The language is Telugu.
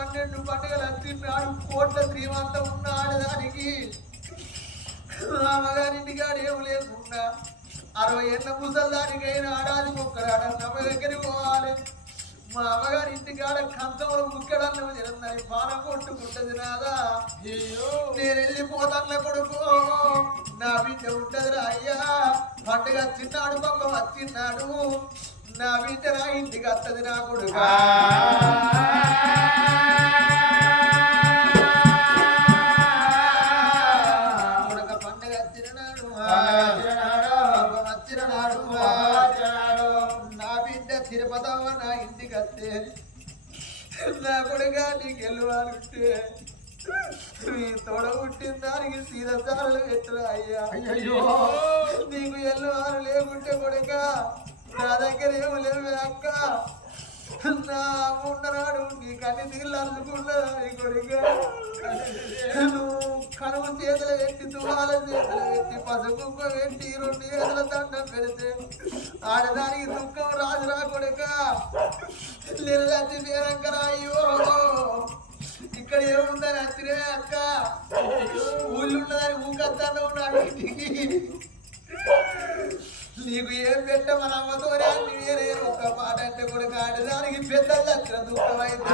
12 పండుగలు వచ్చినాడు కోట్ల శ్రీమంతం ఉన్న ఆడదానికి అమ్మగారింటికాడు ఏం లేకుండా 60 ఏళ్ళ ముసల్దానికైనా ఆడాది మొక్కరాడ నమ్మ దగ్గరికి పోవాలి మా అమ్మగారి ఇంటికాడ కంచంలో ముక్కడన్నం తినందని పానం కొట్టుకుంటది నాదా నేను వెళ్ళిపోతాను కొడుకు నా బిడ్డ ఉంటదిరా అయ్యా పండుగ వచ్చినాడు పంప వచ్చినాడు నా బిడ్డ నా ఇంటికి వస్తుంది నా కొడుక కొడుక పండుగ వచ్చిన నాడు నా బిడ్డ తిరుపతమ్మ నా ఇంటికి వస్తే నా కొడుక నీకు వెళ్ళాలంటే మీ తోడ పుట్టిన దానికి సీరసాలు పెట్టరా అయ్యా నీకు ఎల్లువారు లేకుంటే కొడుక నా దగ్గర ఏమి లేవు అక్క నా ఉండనాడు నీకు అన్ని నీళ్ళు అందుకున్నది కొడుక నువ్వు కనుమ చేతులు పెట్టి తువాల చేతులు పెట్టి పసుకుంక పెట్టి 2 ఏళ్ళ దండం పెడితే ఆడదానికి దుఃఖం రాజురా కొడుక నేను చచ్చిపోయాక అయ్యో ఇక్కడ ఏముందని వచ్చినే అక్క ఊళ్ళు ఉన్నదని ఊకత్తాను ఉన్నాడు ఇంటికి నీకు ఏం పెట్ట మన అమ్మతోనే అన్ని వేరే ఒక్క మాట అంటే కూడా ఆడదానికి పెద్దలు వచ్చిన దుఃఖం అయితే